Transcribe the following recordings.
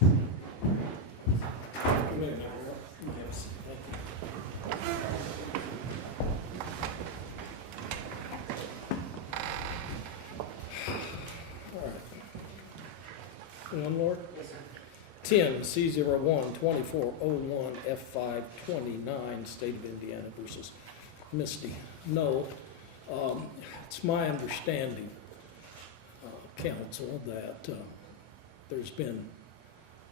Come in, yes, thank you. All right. One more? Yes, sir. 10 C01 2401 F529 State of Indiana versus Misty Noel. It's my understanding, counsel, that there's been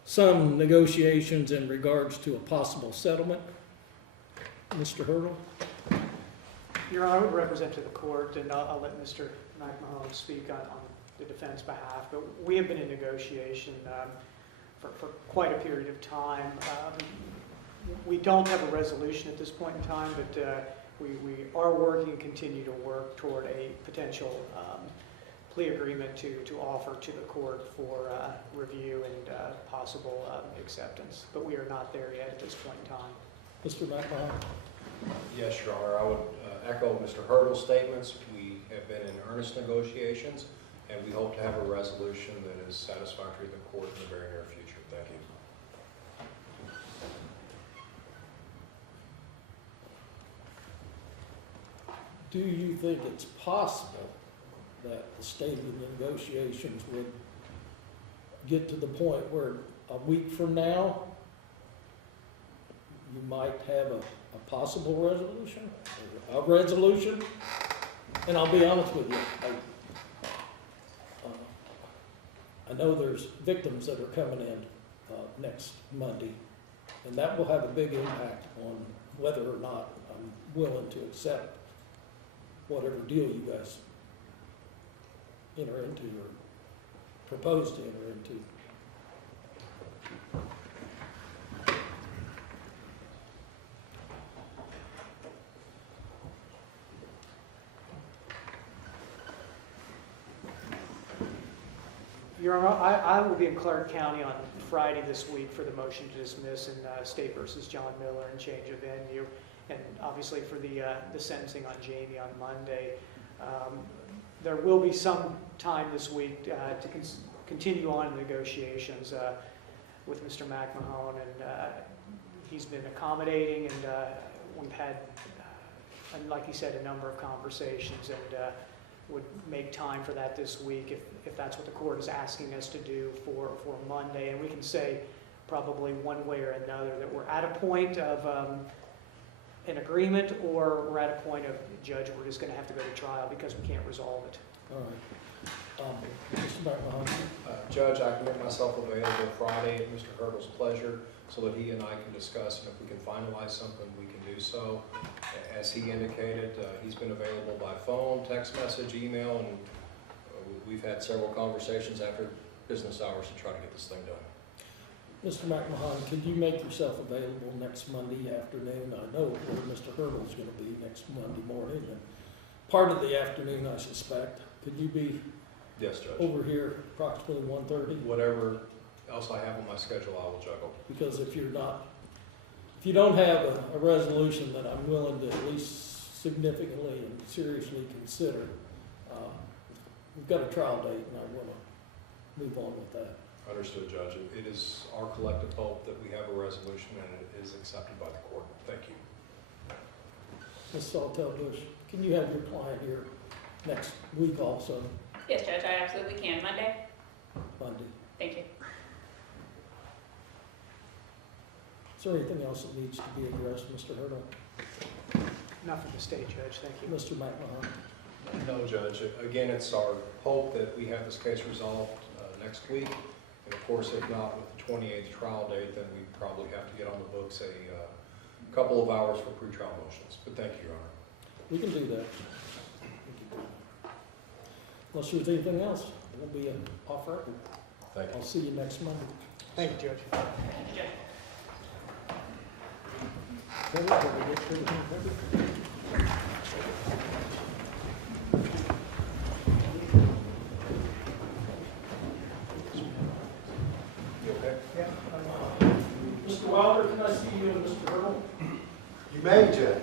some negotiations in regards to a possible settlement. Mr. Hurdle? Your Honor, I would represent to the court, and I'll let Mr. McMahon speak on the defense behalf, but we have been in negotiation for quite a period of time. We don't have a resolution at this point in time, but we are working and continue to work toward a potential plea agreement to offer to the court for review and possible acceptance. But we are not there yet at this point in time. Mr. McMahon? Yes, Your Honor. I would echo Mr. Hurdle's statements. We have been in earnest negotiations, and we hope to have a resolution that is satisfactory to the court in the very near future. Thank you. Do you think it's possible that the state of the negotiations would get to the point where a week from now you might have a possible resolution? A resolution? And I'll be honest with you, I know there's victims that are coming in next Monday, and that will have a big impact on whether or not I'm willing to accept whatever deal you guys enter into or propose to enter into. Your Honor, I will be in Clark County on Friday this week for the motion to dismiss in State versus John Miller and change of venue, and obviously for the sentencing on Jamey on Monday. There will be some time this week to continue on negotiations with Mr. McMahon, and he's been accommodating, and we've had, like he said, a number of conversations, and would make time for that this week if that's what the court is asking us to do for Monday. And we can say probably one way or another that we're at a point of an agreement, or we're at a point of, Judge, we're just going to have to go to trial because we can't resolve it. All right. Mr. McMahon? Judge, I can make myself available Friday at Mr. Hurdle's pleasure so that he and I can discuss, and if we can finalize something, we can do so. As he indicated, he's been available by phone, text message, email, and we've had several conversations after business hours to try to get this thing done. Mr. McMahon, could you make yourself available next Monday afternoon? I know where Mr. Hurdle's going to be next Monday morning, and part of the afternoon, I suspect. Could you be Yes, Judge. over here approximately 1:30? Whatever else I have on my schedule, I will juggle. Because if you don't have a resolution that I'm willing to at least significantly and seriously consider, we've got a trial date, and I want to move on with that. Understood, Judge. It is our collective hope that we have a resolution and it is accepted by the court. Thank you. Ms. Saltel-Bush, can you have your client here next week also, Yes, Judge, I absolutely can. Monday? Monday? Thank you. Is there anything else that needs to be addressed, Mr. Hurdle? Not for the state, Judge. Thank you. Mr. McMahon? No, Judge. Again, it's our hope that we have this case resolved next week. And of course, if not with the 28th trial date, then we probably have to get on the books a couple of hours for pretrial motions. But thank you, Your Honor. We can do that. Unless there's anything else, it will be an off record. Thank you. I'll see you next Monday. Thank you, Judge. Thank you, Judge. You okay? Mr. Wilder, can I see you and Mr. Hurdle? You may, Judge.